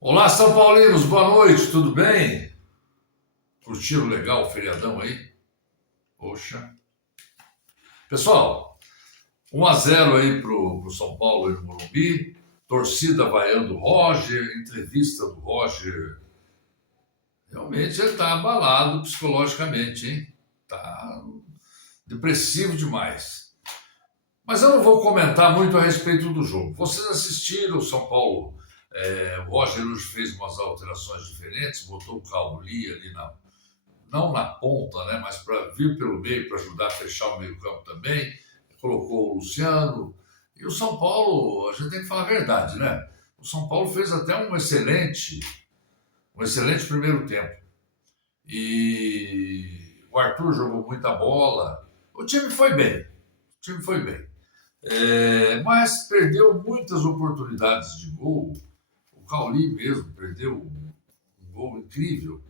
Olá, São Paulinos, boa noite, tudo bem? Curtiram legal o feriadão aí? Poxa. Pessoal, 1-0 aí pro São Paulo e no Morumbi, torcida vaiando o Roger, entrevista do Roger. Realmente ele tá abalado psicologicamente, hein? Tá depressivo demais. Mas eu não vou comentar muito a respeito do jogo. Vocês assistiram o São Paulo? O Roger hoje fez umas alterações diferentes, botou o Cauli ali não na ponta, né, mas para vir pelo meio, para ajudar a fechar o meio-campo também. Colocou o Luciano. E o São Paulo, a gente tem que falar a verdade, né? O São Paulo fez até um excelente primeiro tempo. E o Arthur jogou muita bola. O time foi bem. O time foi bem. Mas perdeu muitas oportunidades de gol. O Cauli mesmo perdeu um gol incrível.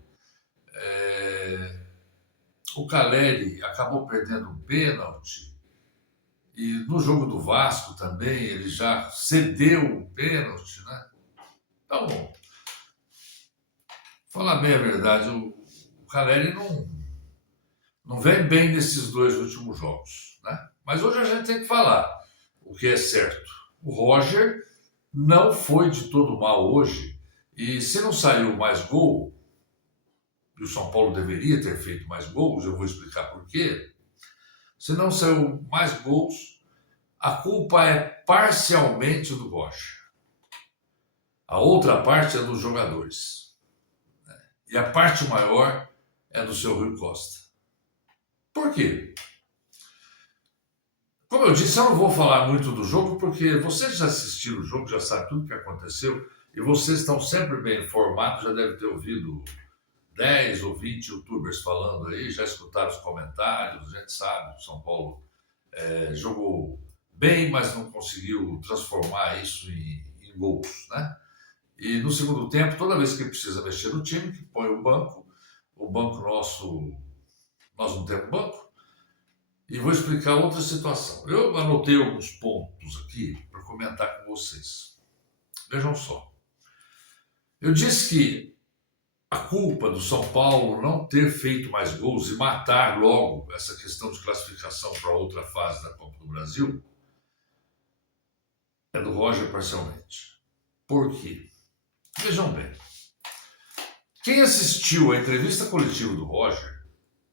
O Caleri acabou perdendo um pênalti. E no jogo do Vasco também ele já cedeu o pênalti, né? Então, falar bem a verdade, o Caleri não vem bem nesses dois últimos jogos, né? Mas hoje a gente tem que falar o que é certo. O Roger não foi de todo mal hoje. E se não saiu mais gol, e o São Paulo deveria ter feito mais gols, eu vou explicar por quê. Se não saiu mais gols, a culpa é parcialmente do Roger. A outra parte é dos jogadores. E a parte maior é do seu Rui Costa. Por quê? Como eu disse, eu não vou falar muito do jogo, porque vocês já assistiram o jogo, já sabem tudo o que aconteceu, e vocês estão sempre bem informados, já devem ter ouvido 10 ou 20 youtubers falando aí, já escutaram os comentários, a gente sabe que o São Paulo jogou bem, mas não conseguiu transformar isso em gols, né? E no segundo tempo, toda vez que precisa mexer no time, que põe o banco nosso, nós não temos banco, e vou explicar outra situação. Eu anotei alguns pontos aqui para comentar com vocês. Vejam só. Eu disse que a culpa do São Paulo não ter feito mais gols e matar logo essa questão de classificação para outra fase da Copa do Brasil é do Roger parcialmente. Por quê? Vejam bem. Quem assistiu a entrevista coletiva do Roger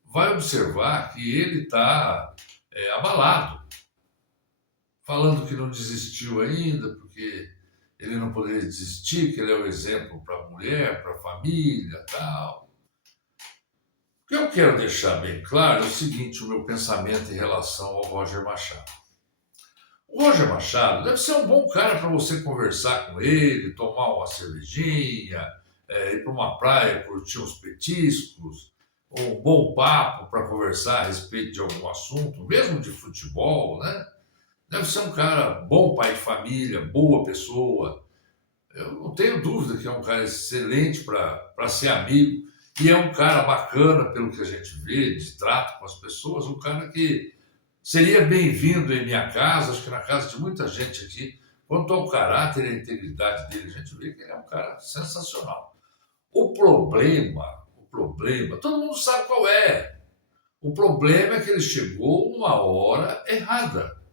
vai observar que ele está abalado, falando que não desistiu ainda, porque ele não poderia desistir, que ele é o exemplo para a mulher, para a família, tal. O que eu quero deixar bem claro é o seguinte, o meu pensamento em relação ao Roger Machado. O Roger Machado deve ser um bom cara para você conversar com ele, tomar uma cervejinha, ir para uma praia, curtir uns petiscos, ou um bom papo para conversar a respeito de algum assunto, mesmo de futebol, né? Deve ser um cara bom, pai de família, boa pessoa. Eu não tenho dúvida que é um cara excelente para ser amigo. E é um cara bacana, pelo que a gente vê, de trato com as pessoas, um cara que seria bem-vindo em minha casa, acho que na casa de muita gente aqui. Quanto ao caráter e à integridade dele, a gente vê que ele é um cara sensacional. O problema, todo mundo sabe qual é. O problema é que ele chegou uma hora errada.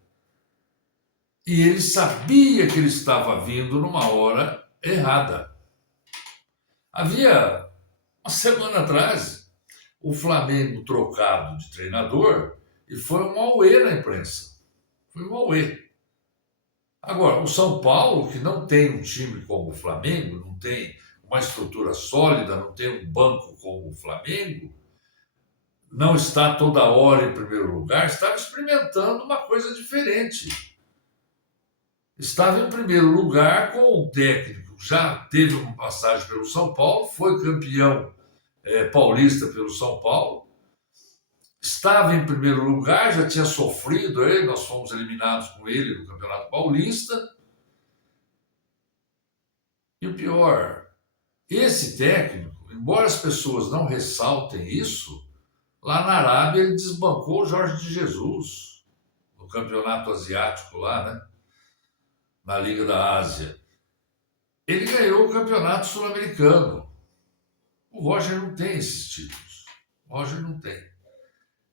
E ele sabia que ele estava vindo numa hora errada. Havia uma semana atrás, o Flamengo trocado de treinador e foi um auê na imprensa. Foi um auê. Agora, o São Paulo, que não tem um time como o Flamengo, não tem uma estrutura sólida, não tem um banco como o Flamengo, não está toda hora em primeiro lugar, estava experimentando uma coisa diferente. Estava em primeiro lugar com um técnico que já teve uma passagem pelo São Paulo, foi campeão paulista pelo São Paulo, estava em primeiro lugar, já tinha sofrido, aí nós fomos eliminados com ele no Campeonato Paulista. E o pior, esse técnico, embora as pessoas não ressaltem isso, lá na Arábia ele desbancou o Jorge de Jesus, no Campeonato Asiático lá, né? Na Liga da Ásia. ele ganhou o campeonato sul-americano. O Roger não tem esses títulos. O Roger não tem.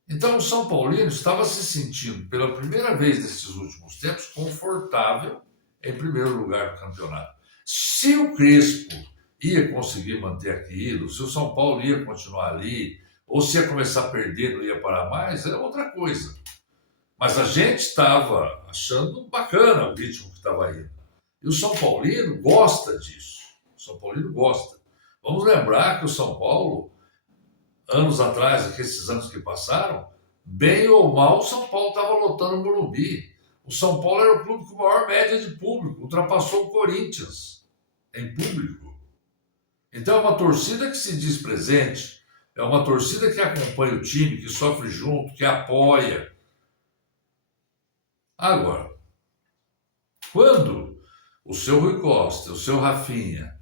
Então o São Paulino estava se sentindo, pela primeira vez nesses últimos tempos, confortável em primeiro lugar do campeonato. Se o Crespo ia conseguir manter aquilo, se o São Paulo ia continuar ali, ou se ia começar a perder, não ia parar mais, é outra coisa. Mas a gente estava achando bacana o ritmo que estava indo. E o São Paulino gosta disso. O São Paulino gosta. Vamos lembrar que o São Paulo, anos atrás, esses anos que passaram, bem ou mal, o São Paulo estava lotando o Morumbi. O São Paulo era o clube com maior média de público, ultrapassou o Corinthians em público. Então é uma torcida que se diz presente, é uma torcida que acompanha o time, que sofre junto, que apoia. Agora, quando o seu Rui Costa, o seu Rafinha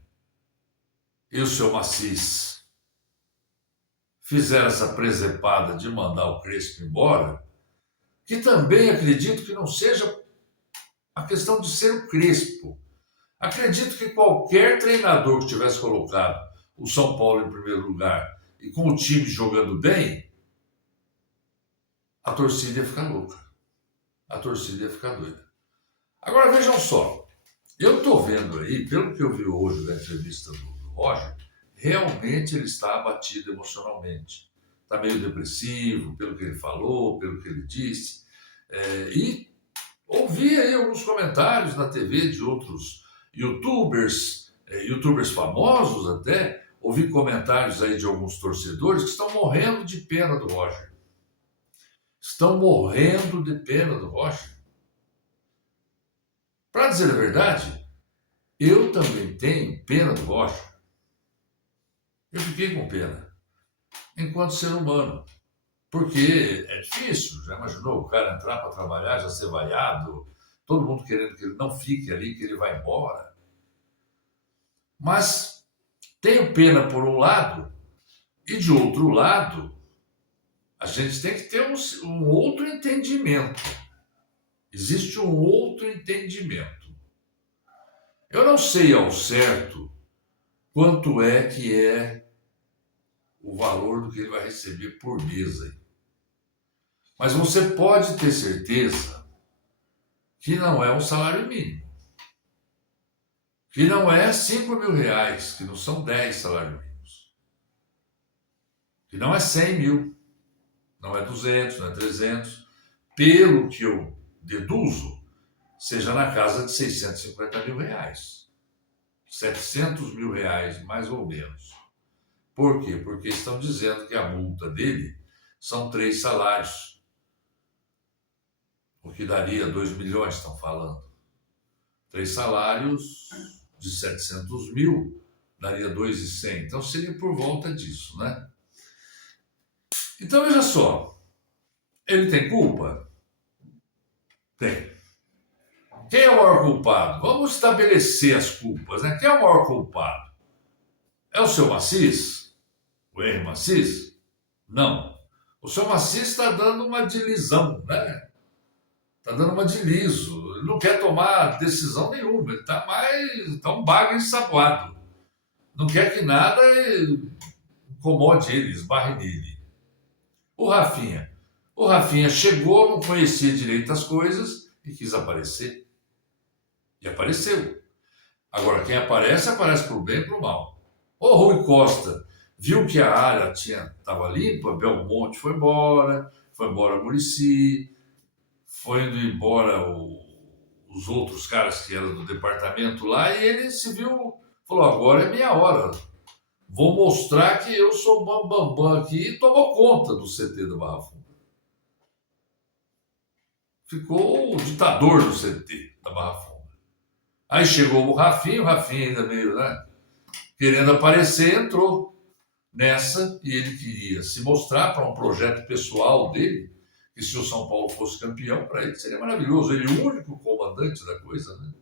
e o seu Maciço fizeram essa presepada de mandar o Crespo embora, que também acredito que não seja a questão de ser o Crespo. Acredito que qualquer treinador que tivesse colocado o São Paulo em primeiro lugar e com o time jogando bem, a torcida ia ficar louca. A torcida ia ficar doida. Agora vejam só, eu estou vendo aí, pelo que eu vi hoje na entrevista do Roger, realmente ele está abatido emocionalmente. Está meio depressivo, pelo que ele falou, pelo que ele disse. E ouvi aí alguns comentários na TV de outros youtubers famosos até, ouvi comentários aí de alguns torcedores que estão morrendo de pena do Roger. Estão morrendo de pena do Roger. Para dizer a verdade, eu também tenho pena do Roger. Eu fiquei com pena, enquanto ser humano. Porque é difícil, já imaginou o cara entrar para trabalhar, já ser vaiado, todo mundo querendo que ele não fique ali, que ele vá embora. Mas tenho pena por um lado, e de outro lado, a gente tem que ter um outro entendimento. Existe um outro entendimento. Eu não sei ao certo quanto é que é o valor do que ele vai receber por mês aí. Mas você pode ter certeza que não é um salário mínimo. Que não é 5.000 reais, que não são 10 salários mínimos. Que não é 100 mil, não é 200, não é 300. Pelo que eu deduzo, seja na casa de 650 mil reais. 700 mil reais, mais ou menos. Por quê? Porque estão dizendo que a multa dele são 3 salários. O que daria 2 milhões, estão falando. 3 salários de 700 mil daria 2.100. Então seria por volta disso, né? Então veja só. Ele tem culpa? Tem. Quem é o maior culpado? Vamos estabelecer as culpas, né? Quem é o maior culpado? É o seu Maciço? O Henry Maciço? Não. O seu Maciço está dando uma de lisão, né? Está dando uma de liso. Ele não quer tomar decisão nenhuma. Ele está um bagre ensaboado. Não quer que nada incomode ele, esbarre nele. O Rafinha. O Rafinha chegou, não conhecia direito as coisas e quis aparecer. E apareceu. Agora, quem aparece, aparece pro bem e pro mal. O Rui Costa viu que a área estava limpa, Belmonte foi embora Muricy, foi indo embora os outros caras que eram do departamento lá, e ele se viu, falou, agora é minha hora. Vou mostrar que eu sou bambambam aqui, e tomou conta do CT da Barra Funda. Ficou o ditador do CT da Barra Funda. Aí chegou o Rafinha ainda meio, né, querendo aparecer, entrou nessa, e ele queria se mostrar para um projeto pessoal dele, que se o São Paulo fosse campeão, para ele seria maravilhoso. Ele é o único comandante da coisa, né?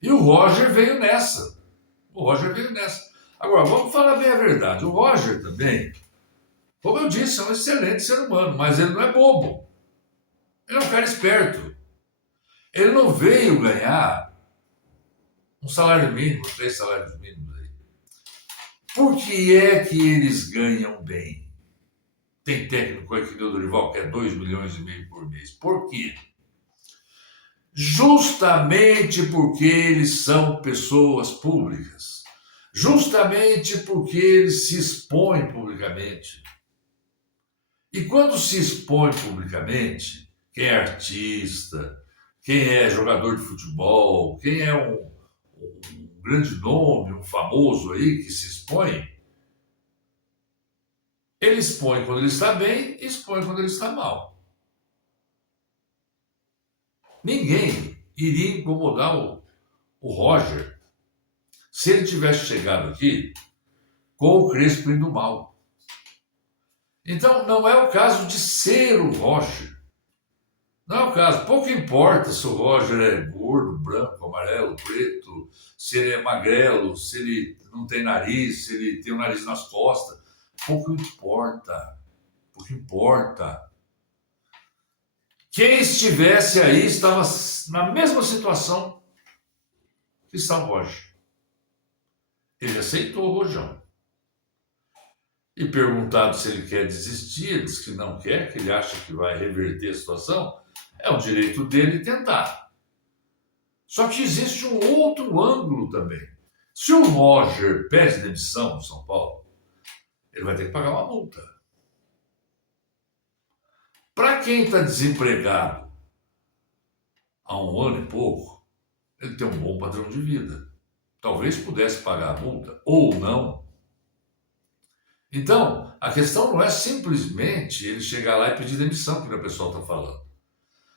E o Roger veio nessa. Agora, vamos falar bem a verdade. O Roger também, como eu disse, é um excelente ser humano, mas ele não é bobo. Ele é um cara esperto. Ele não veio ganhar Um salário mínimo, 3 salários mínimos aí. Por que é que eles ganham bem? Tem técnico aqui do Dorival que é 2,5 milhões por mês. Por quê? Justamente porque eles são pessoas públicas. Justamente porque eles se expõem publicamente. E quando se expõe publicamente, quem é artista, quem é jogador de futebol, quem é um grande nome, um famoso aí que se expõe, ele expõe quando ele está bem e expõe quando ele está mal. Ninguém iria incomodar o Roger se ele tivesse chegado aqui com o Crespo indo mal. Então, não é o caso de ser o Roger. Não é o caso. Pouco importa se o Roger é gordo, branco, amarelo, preto, se ele é magrelo, se ele não tem nariz, se ele tem o nariz nas costas. Pouco importa. Pouco importa. Quem estivesse aí estava na mesma situação que está o Roger. Ele aceitou o Rojão. E perguntado se ele quer desistir, ele disse que não quer, que ele acha que vai reverter a situação. É o direito dele tentar. Só que existe um outro ângulo também. Se o Roger pede demissão no São Paulo, ele vai ter que pagar uma multa. Para quem está desempregado há 1 ano e pouco, ele tem um bom padrão de vida. Talvez pudesse pagar a multa, ou não. Então, a questão não é simplesmente ele chegar lá e pedir demissão, que o pessoal está falando.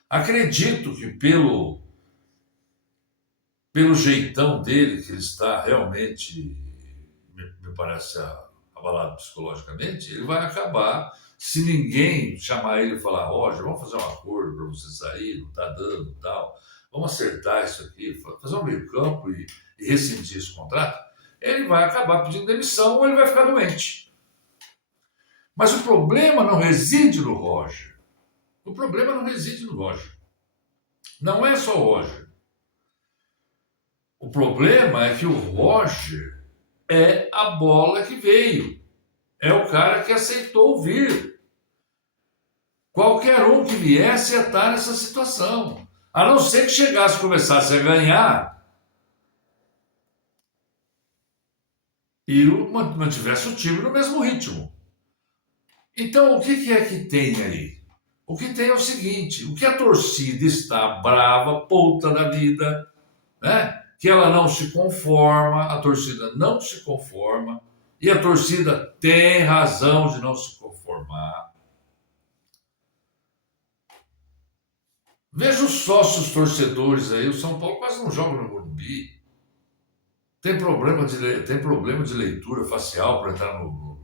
Acredito que pelo jeitão dele, que ele está realmente, me parece, abalado psicologicamente, ele vai acabar, se ninguém chamar ele e falar, Roger, vamos fazer um acordo para você sair, não está dando e tal, vamos acertar isso aqui, fazer um meio campo e rescindir esse contrato, ele vai acabar pedindo demissão ou ele vai ficar doente. Mas o problema não reside no Roger. O problema não reside no Roger. Não é só o Roger. O problema é que o Roger é a bola que veio. É o cara que aceitou vir. Qualquer um que viesse ia estar nessa situação. A não ser que chegasse e começasse a ganhar e mantivesse o time no mesmo ritmo. Então, o que é que tem aí? O que tem é o seguinte, o que a torcida está brava, puta da vida, né? Que ela não se conforma, a torcida não se conforma, e a torcida tem razão de não se conformar. Veja os sócios torcedores aí, o São Paulo quase não joga no Morumbi. Tem problema de leitura facial para entrar no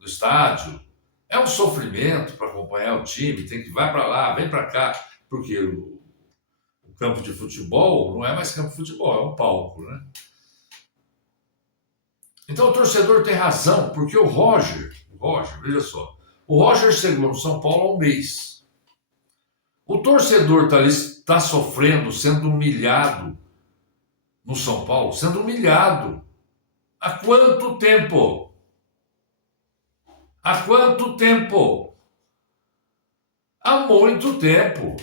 estádio. É um sofrimento para acompanhar o time, tem que vai para lá, vem para cá, porque o campo de futebol não é mais campo de futebol, é um palco, né? Então o torcedor tem razão, porque o Roger, veja só, o Roger chegou no São Paulo há 1 mês. O torcedor está sofrendo, sendo humilhado no São Paulo, sendo humilhado. Há quanto tempo? Há quanto tempo? Há muito tempo.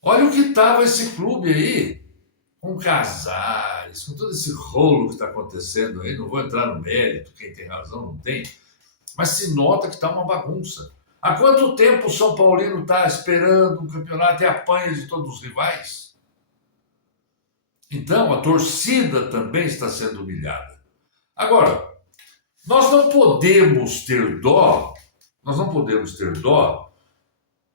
Olha o que estava esse clube aí, com Casares, com todo esse rolo que está acontecendo aí. Não vou entrar no mérito, quem tem razão não tem, mas se nota que está uma bagunça. Há quanto tempo o São Paulino está esperando um campeonato e apanha de todos os rivais? Então, a torcida também está sendo humilhada. Agora, nós não podemos ter dó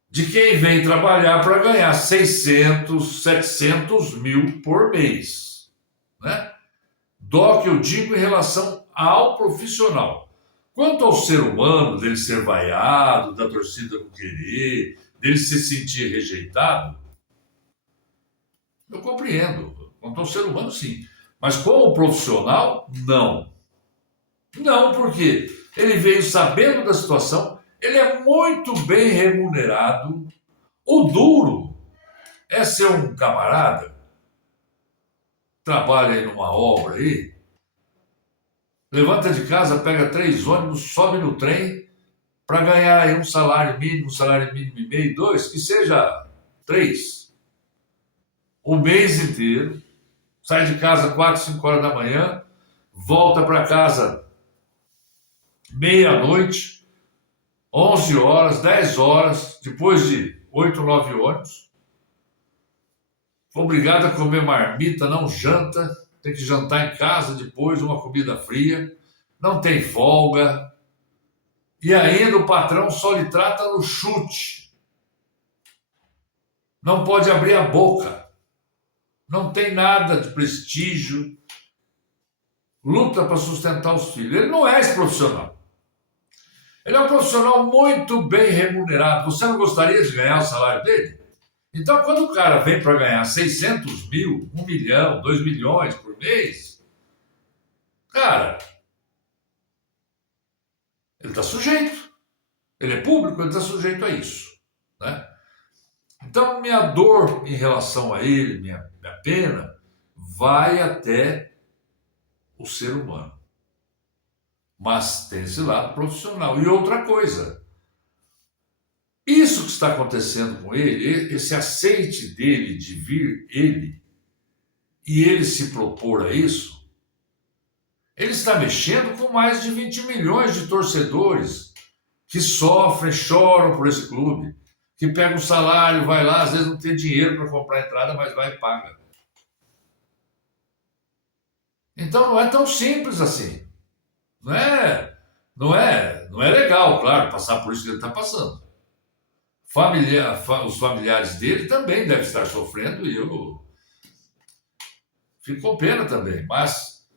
de quem vem trabalhar para ganhar 600, 700 mil por mês. Né? Dó que eu digo em relação ao profissional. Quanto ao ser humano, dele ser vaiado, da torcida não querer, dele se sentir rejeitado, eu compreendo. Quanto ao ser humano, sim. Mas como profissional, não. Não, porque ele veio sabendo da situação, ele é muito bem remunerado. O duro é ser um camarada trabalha aí numa obra aí, levanta de casa, pega 3 ônibus, sobe no trem para ganhar aí um salário mínimo e meio, 2, que seja 3, o mês inteiro, sai de casa 4, 5 horas da manhã, volta para casa meia-noite, 11 horas, 10 horas, depois de 8, 9 ônibus, obrigado a comer marmita, não janta, tem que jantar em casa depois, uma comida fria, não tem folga, e ainda o patrão só lhe trata no chute, não pode abrir a boca, não tem nada de prestígio, luta para sustentar os filhos. Ele não é esse profissional. Ele é um profissional muito bem remunerado. Você não gostaria de ganhar o salário dele? Então, quando o cara vem para ganhar 600 mil, 1 milhão, 2 milhões por mês, cara, ele está sujeito. Ele é público, ele está sujeito a isso, né? Então, minha dor em relação a ele, minha pena, vai até o ser humano. Mas tem esse lado profissional. E outra coisa, isso que está acontecendo com ele, esse aceite dele de vir ele, e ele se propor a isso, ele está mexendo com mais de 20 milhões de torcedores que sofrem, choram por esse clube, que pega um salário, vai lá, às vezes não tem dinheiro para comprar entrada, mas vai e paga. Então não é tão simples assim. Não é legal, claro, passar por isso que ele está passando. Os familiares dele também devem estar sofrendo e eu fico com pena também, mas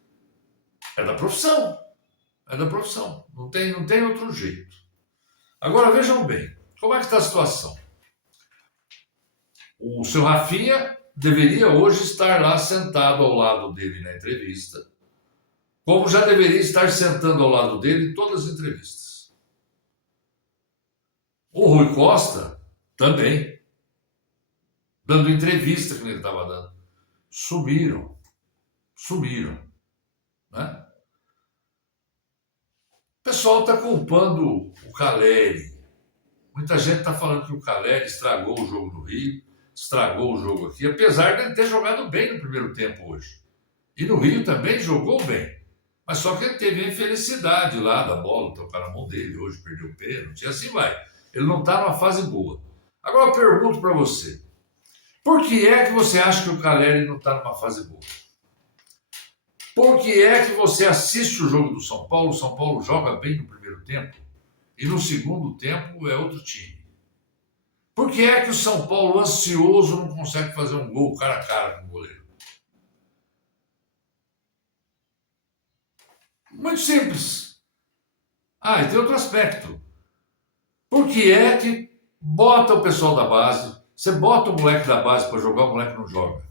é da profissão. É da profissão. Não tem outro jeito. Agora vejam bem, como é que está a situação? O seu Rafinha deveria hoje estar lá sentado ao lado dele na entrevista, como já deveria estar sentando ao lado dele em todas as entrevistas. O Rui Costa também, dando entrevista que ele estava dando. Sumiram, né? O pessoal está culpando o Caleri. Muita gente está falando que o Caleri estragou o jogo do Rio, estragou o jogo aqui, apesar de ele ter jogado bem no primeiro tempo hoje. E no Rio também jogou bem. Mas só que ele teve a infelicidade lá da bola, tocar na mão dele, hoje perdeu o pênalti, e assim vai. Ele não está numa fase boa. Agora eu pergunto para você, por que é que você acha que o Caleri não está numa fase boa? Por que é que você assiste o jogo do São Paulo, o São Paulo joga bem no primeiro tempo, e no segundo tempo é outro time? Por que é que o São Paulo, ansioso, não consegue fazer um gol cara a cara com o goleiro? Muito simples. E tem outro aspecto. Por que é que bota o pessoal da base, você bota o moleque da base para jogar, o moleque não joga?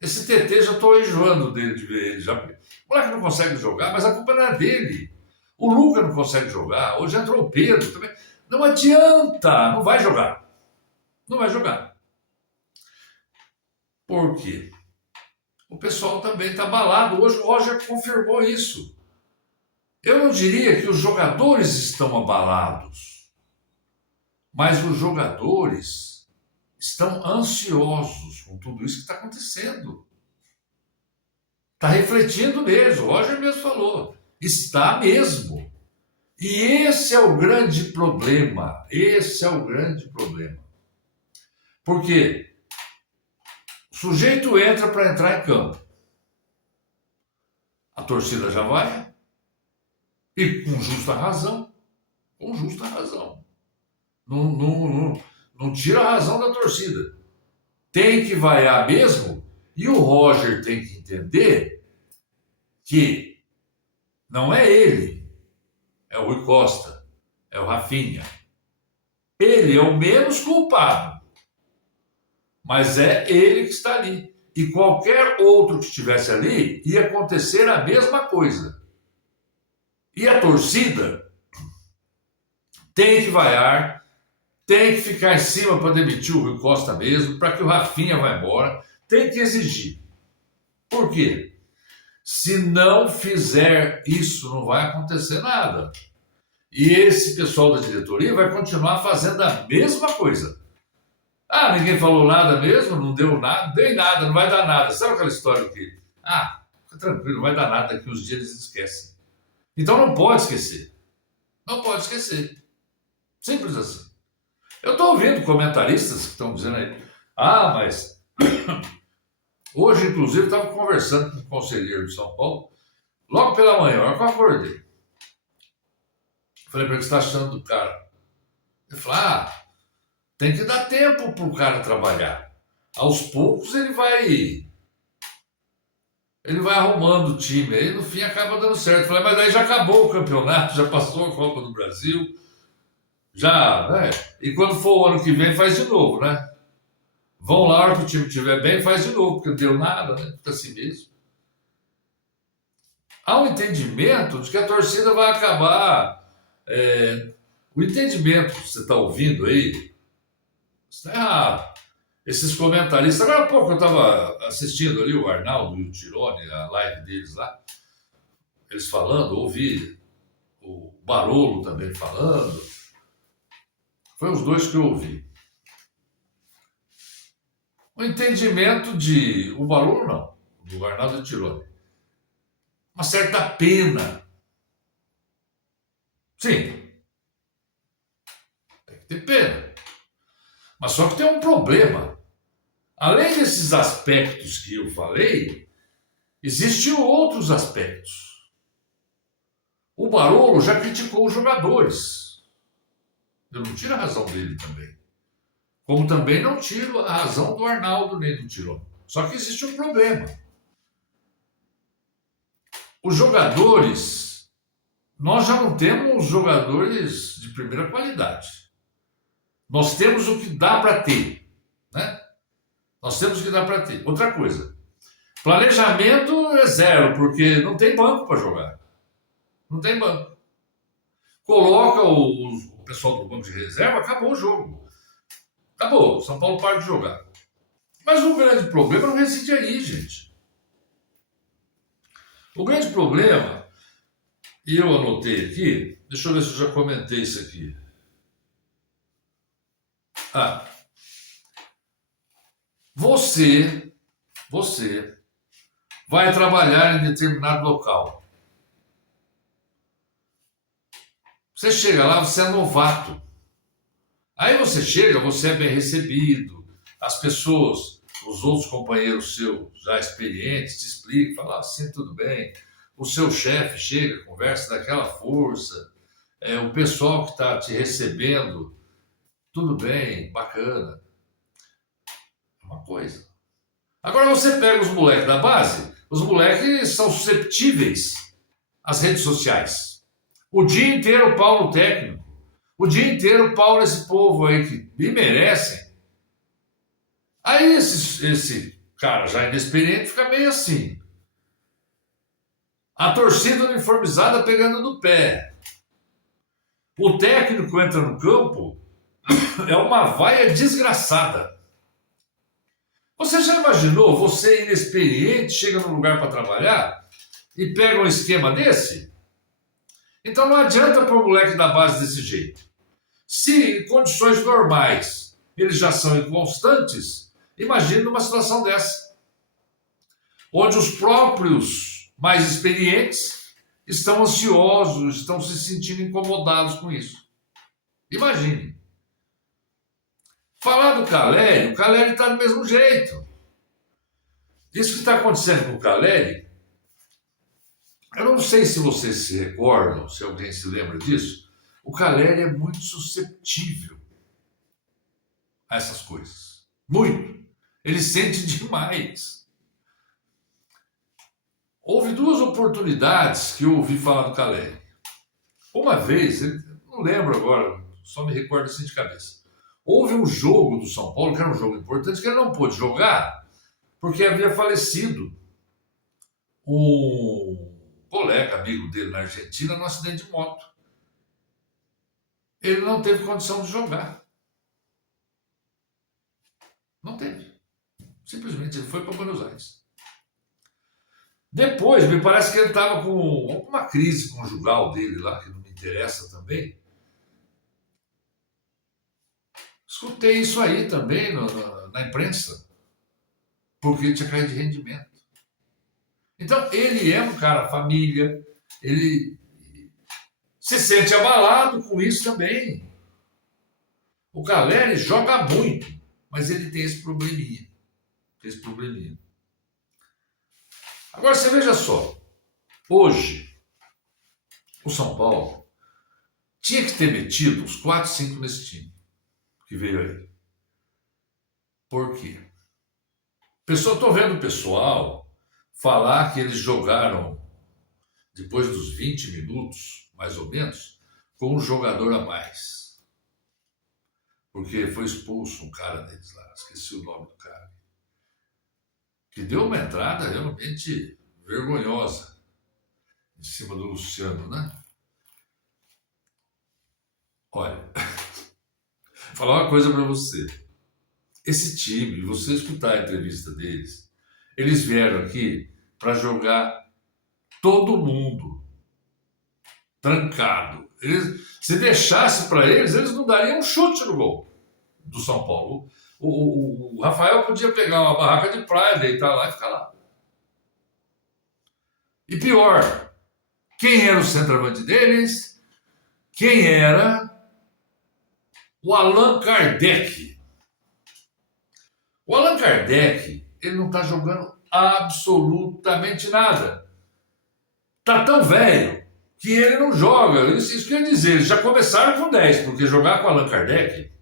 Esse TT já estou enjoando dele de ver ele. O moleque não consegue jogar, mas a culpa não é dele. O Luca não consegue jogar, hoje entrou o Pedro também. Não adianta, não vai jogar. Não vai jogar. Por quê? O pessoal também está abalado. Hoje o Roger confirmou isso. Eu não diria que os jogadores estão abalados, mas os jogadores estão ansiosos com tudo isso que está acontecendo. Está refletindo mesmo. O Roger mesmo falou. Está mesmo. E esse é o grande problema. Esse é o grande problema. Porque o sujeito entra para entrar em campo. A torcida já vai. E com justa razão. Com justa razão. Não tira a razão da torcida. Tem que vaiar mesmo. E o Roger tem que entender que não é ele. É o Rui Costa. É o Rafinha. Ele é o menos culpado. Mas é ele que está ali. E qualquer outro que estivesse ali, ia acontecer a mesma coisa. E a torcida tem que vaiar, tem que ficar em cima para demitir o Rui Costa mesmo, para que o Rafinha vá embora, tem que exigir. Por quê? Se não fizer isso, não vai acontecer nada. E esse pessoal da diretoria vai continuar fazendo a mesma coisa. Ah, ninguém falou nada mesmo, não deu nada, dei nada, não vai dar nada. Sabe aquela história que, fica tranquilo, não vai dar nada, daqui uns dias eles esquecem. Então não pode esquecer. Não pode esquecer. Simples assim. Eu estou ouvindo comentaristas que estão dizendo aí, mas hoje, inclusive, estava conversando com um conselheiro de São Paulo, logo pela manhã, hora que eu acordei. Falei para ele, o que você está achando do cara? Ele falou, tem que dar tempo para o cara trabalhar. Aos poucos ele vai arrumando o time, aí no fim acaba dando certo. Eu falei, mas aí já acabou o campeonato, já passou a Copa do Brasil, já, né? E quando for o ano que vem, faz de novo, né? Vão lá, a hora que o time estiver bem, faz de novo, porque não deu nada, né? Fica assim mesmo. Há um entendimento de que a torcida vai acabar. O entendimento que você está ouvindo aí está errado. Esses comentaristas. Agora há pouco eu estava assistindo ali o Arnaldo e o Tirone, a live deles lá, eles falando, ouvi o Barolo também falando. Foi os dois que eu ouvi. O entendimento de. O Barolo não, do Arnaldo e o Tirone. Uma certa pena. Sim, tem que ter pena. Mas só que tem um problema. Além desses aspectos que eu falei, existem outros aspectos. O Barolo já criticou os jogadores. Eu não tiro a razão dele também. Como também não tiro a razão do Arnaldo nem do Tirone. Só que existe um problema. Os jogadores, nós já não temos jogadores de primeira qualidade. Nós temos o que dá para ter, né? Nós temos o que dá para ter. Outra coisa, planejamento é zero, porque não tem banco para jogar. Não tem banco. Coloca o pessoal do banco de reserva, acabou o jogo. Acabou, São Paulo para de jogar. Mas o grande problema não reside aí, gente. O grande problema, e eu anotei aqui, deixa eu ver se eu já comentei isso aqui. Você vai trabalhar em determinado local. Você chega lá, você é novato. Aí você chega, você é bem recebido, as pessoas, os outros companheiros seus já experientes te explicam, falam assim, tudo bem. O seu chefe chega, conversa daquela força, o pessoal que está te recebendo, tudo bem, bacana. É uma coisa. Agora você pega os moleques da base, os moleques são susceptíveis às redes sociais. O dia inteiro pau no técnico. O dia inteiro pau nesse povo aí que me merecem. Aí esse cara já inexperiente fica meio assim. A torcida uniformizada pegando no pé. O técnico entra no campo, é uma vaia desgraçada. Você já imaginou, você inexperiente, chega num lugar para trabalhar e pega um esquema desse? Então não adianta pôr o moleque da base desse jeito. Se em condições normais eles já são inconstantes, imagine numa situação dessa, onde os próprios mais experientes estão ansiosos, estão se sentindo incomodados com isso. Imagine. Falar do Caleri, o Caleri está do mesmo jeito. Isso que está acontecendo com o Caleri, eu não sei se vocês se recordam, se alguém se lembra disso, o Caleri é muito susceptível a essas coisas. Muito. Ele sente demais. Houve duas oportunidades que eu ouvi falar do Caleri. Uma vez, não lembro agora, só me recordo assim de cabeça. Houve um jogo do São Paulo, que era um jogo importante, que ele não pôde jogar porque havia falecido um colega, amigo dele na Argentina, num acidente de moto. Ele não teve condição de jogar. Não teve. Simplesmente ele foi para Buenos Aires. Depois, me parece que ele estava com alguma crise conjugal dele lá, que não me interessa também. Escutei isso aí também na imprensa, porque ele tinha caído de rendimento. Então, ele é um cara família, ele se sente abalado com isso também. O Caleri joga muito, mas ele tem esse probleminha. Tem esse probleminha. Agora, você veja só. Hoje, o São Paulo tinha que ter metido uns 4, 5 nesse time que veio aí. Por quê? Estou vendo o pessoal falar que eles jogaram, depois dos 20 minutos, mais ou menos, com um jogador a mais. Porque foi expulso um cara deles lá, esqueci o nome do cara. Que deu uma entrada realmente vergonhosa em cima do Luciano, né? Olha, vou falar uma coisa para você. Esse time, você escutar a entrevista deles, eles vieram aqui para jogar todo mundo trancado. Se deixasse para eles, eles não dariam um chute no gol do São Paulo. O Rafael podia pegar uma barraca de praia, deitar lá e ficar lá. E pior, quem era o centroavante deles? Quem era? O Allan Kardec. O Allan Kardec, ele não está jogando absolutamente nada. Está tão velho que ele não joga. Isso quer dizer, eles já começaram com 10, porque jogar com o Allan Kardec,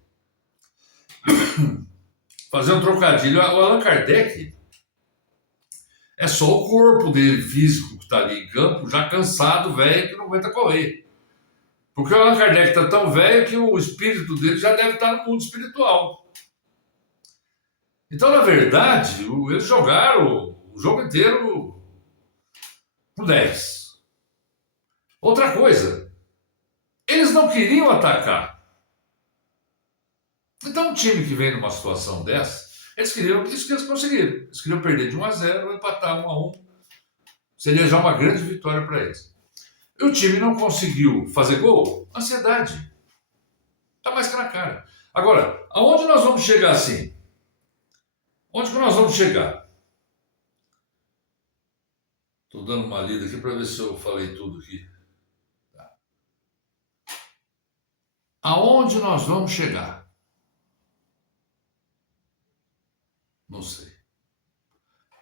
fazer um trocadilho, o Allan Kardec é só o corpo dele, físico, que está ali em campo, já cansado, velho, que não aguenta correr. Porque o Allan Kardec está tão velho que o espírito dele já deve estar no mundo espiritual. Então, na verdade, eles jogaram o jogo inteiro com 10. Outra coisa, eles não queriam atacar. Então, um time que vem numa situação dessa, eles queriam isso que eles conseguiram. Eles queriam perder de 1-0 ou empatar 1-1. Seria já uma grande vitória para eles. E o time não conseguiu fazer gol? Ansiedade. Está mais que na cara. Agora, aonde nós vamos chegar assim? Onde que nós vamos chegar? Estou dando uma lida aqui para ver se eu falei tudo aqui. Tá. Aonde nós vamos chegar? Não sei.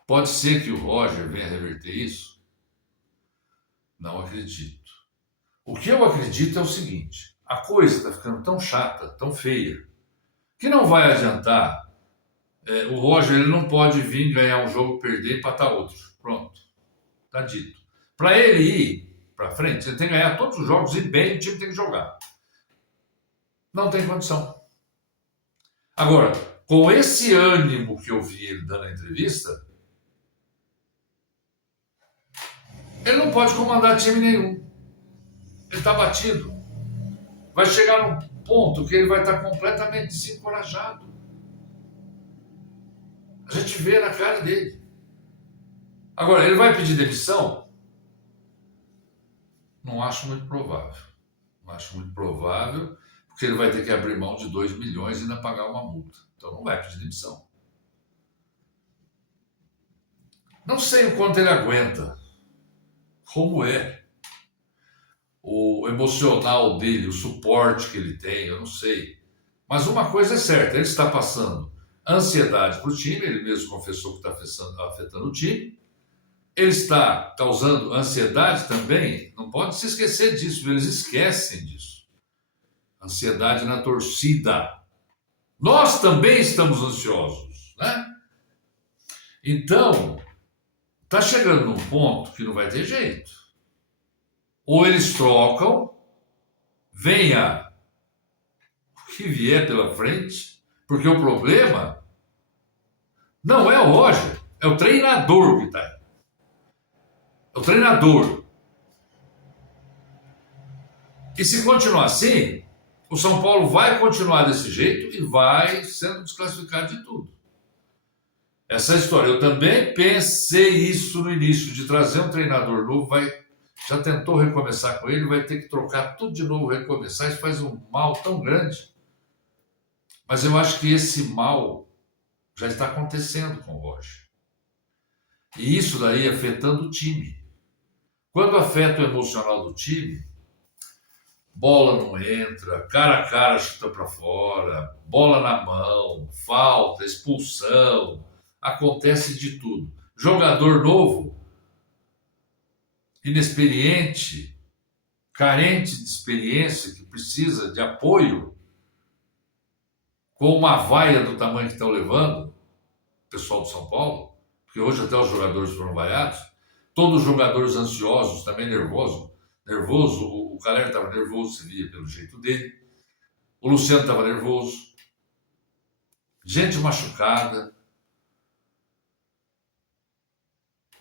Pode ser que o Roger venha reverter isso? Não acredito. O que eu acredito é o seguinte: a coisa está ficando tão chata, tão feia, que não vai adiantar. O Roger ele não pode vir ganhar um jogo, perder, empatar outro. Pronto. Está dito. Para ele ir para frente, ele tem que ganhar todos os jogos e bem o time tem que jogar. Não tem condição. Agora, com esse ânimo que eu vi ele dando a entrevista, ele não pode comandar time nenhum. Ele está batido. Vai chegar num ponto que ele vai estar completamente desencorajado. A gente vê na cara dele. Agora, ele vai pedir demissão? Não acho muito provável. Não acho muito provável, porque ele vai ter que abrir mão de 2 milhões e ainda pagar uma multa. Então não vai pedir demissão. Não sei o quanto ele aguenta. Como é o emocional dele, o suporte que ele tem, eu não sei. Mas uma coisa é certa, ele está passando ansiedade para o time, ele mesmo confessou que está afetando o time. Ele está causando ansiedade também, não pode se esquecer disso, eles esquecem disso. Ansiedade na torcida. Nós também estamos ansiosos, né? Então, está chegando num ponto que não vai ter jeito. Ou eles trocam, venha o que vier pela frente, porque o problema não é o Roger, é o treinador que está aí. É o treinador. E se continuar assim, o São Paulo vai continuar desse jeito e vai sendo desclassificado de tudo. Essa história, eu também pensei isso no início, de trazer um treinador novo, já tentou recomeçar com ele, vai ter que trocar tudo de novo, recomeçar, isso faz um mal tão grande. Mas eu acho que esse mal já está acontecendo com o Roger. E isso daí afetando o time. Quando afeta o emocional do time, bola não entra, cara a cara chuta para fora, bola na mão, falta, expulsão, acontece de tudo. Jogador novo, inexperiente, carente de experiência, que precisa de apoio, com uma vaia do tamanho que estão levando, o pessoal de São Paulo, porque hoje até os jogadores foram vaiados, todos os jogadores ansiosos, também nervoso, o Caleri estava nervoso, se via pelo jeito dele, o Luciano estava nervoso, gente machucada,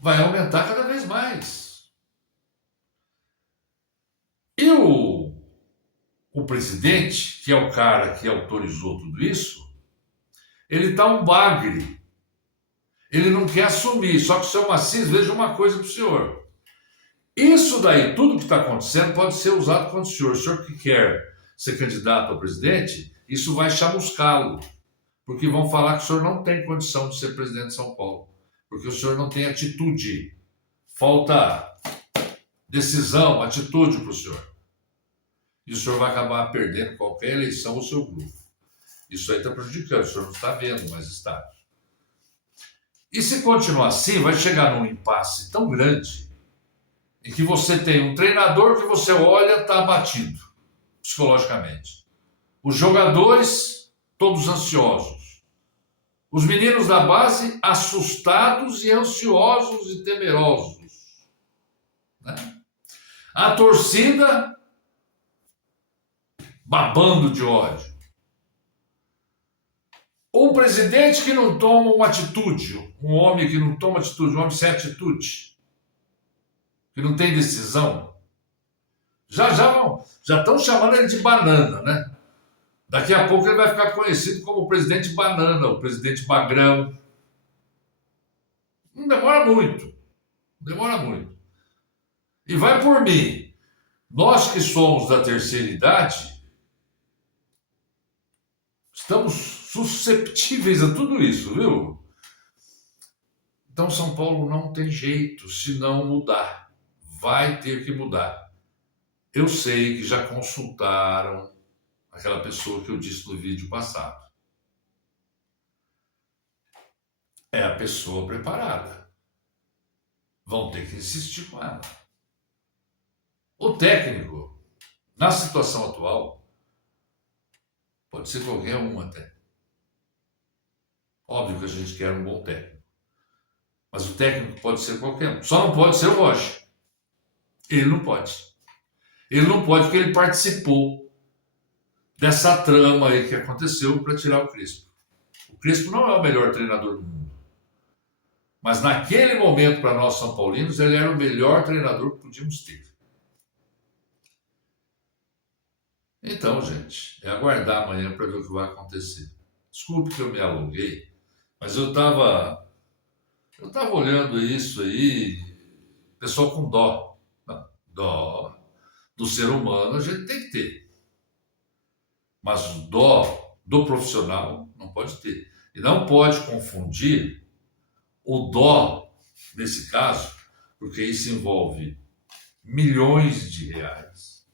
vai aumentar cada vez mais. E o presidente, que é o cara que autorizou tudo isso, ele está um bagre. Ele não quer assumir. Só que o senhor Macias, veja uma coisa para o senhor. Isso daí, tudo que está acontecendo, pode ser usado contra o senhor. O senhor que quer ser candidato a presidente, isso vai chamuscá-lo. Porque vão falar que o senhor não tem condição de ser presidente de São Paulo. Porque o senhor não tem atitude. Falta decisão, atitude para o senhor. E o senhor vai acabar perdendo qualquer eleição ao seu grupo. Isso aí está prejudicando, o senhor não está vendo, mas está. E se continuar assim, vai chegar num impasse tão grande em que você tem um treinador que você olha está abatido psicologicamente. Os jogadores todos ansiosos. Os meninos da base assustados e ansiosos e temerosos. Né? A torcida babando de ódio. Um presidente que não toma uma atitude, um homem que não toma atitude, um homem sem atitude, que não tem decisão, já estão chamando ele de banana, né? Daqui a pouco ele vai ficar conhecido como o presidente banana, o presidente magrão. Não demora muito, demora muito. E vai por mim. Nós que somos da terceira idade, estamos susceptíveis a tudo isso, viu? Então São Paulo não tem jeito se não mudar. Vai ter que mudar. Eu sei que já consultaram aquela pessoa que eu disse no vídeo passado. É a pessoa preparada. Vão ter que insistir com ela. O técnico, na situação atual, pode ser qualquer um até. Óbvio que a gente quer um bom técnico. Mas o técnico pode ser qualquer um. Só não pode ser o Roger. Ele não pode. Ele não pode porque ele participou dessa trama aí que aconteceu para tirar o Crespo. O Crespo não é o melhor treinador do mundo. Mas naquele momento, para nós São Paulinos, ele era o melhor treinador que podíamos ter. Então, gente, é aguardar amanhã para ver o que vai acontecer. Desculpe que eu me alonguei, mas eu estava olhando isso aí, pessoal com dó. Não, dó do ser humano a gente tem que ter. Mas o dó do profissional não pode ter. E não pode confundir o dó, nesse caso, porque isso envolve milhões de reais,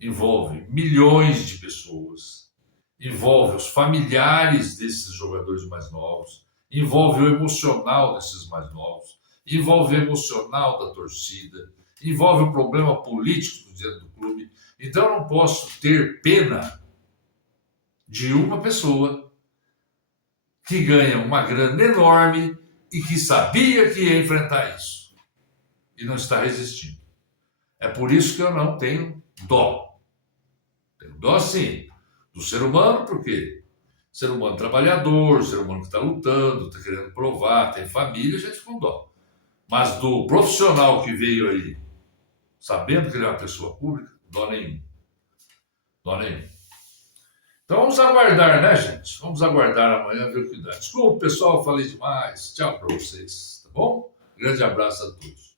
envolve milhões de pessoas, envolve os familiares desses jogadores mais novos, envolve o emocional desses mais novos, envolve o emocional da torcida, envolve o problema político dentro do clube. Então eu não posso ter pena de uma pessoa que ganha uma grana enorme e que sabia que ia enfrentar isso e não está resistindo. É por isso que eu não tenho dó. Tenho dó, sim, do ser humano, porque ser humano trabalhador, ser humano que está lutando, está querendo provar, tem família, a gente com dó. Mas do profissional que veio aí, sabendo que ele é uma pessoa pública, dó nenhum. Dó nenhum. Então vamos aguardar, né, gente? Vamos aguardar amanhã, ver o que dá. Desculpa, pessoal, falei demais. Tchau para vocês, tá bom? Grande abraço a todos.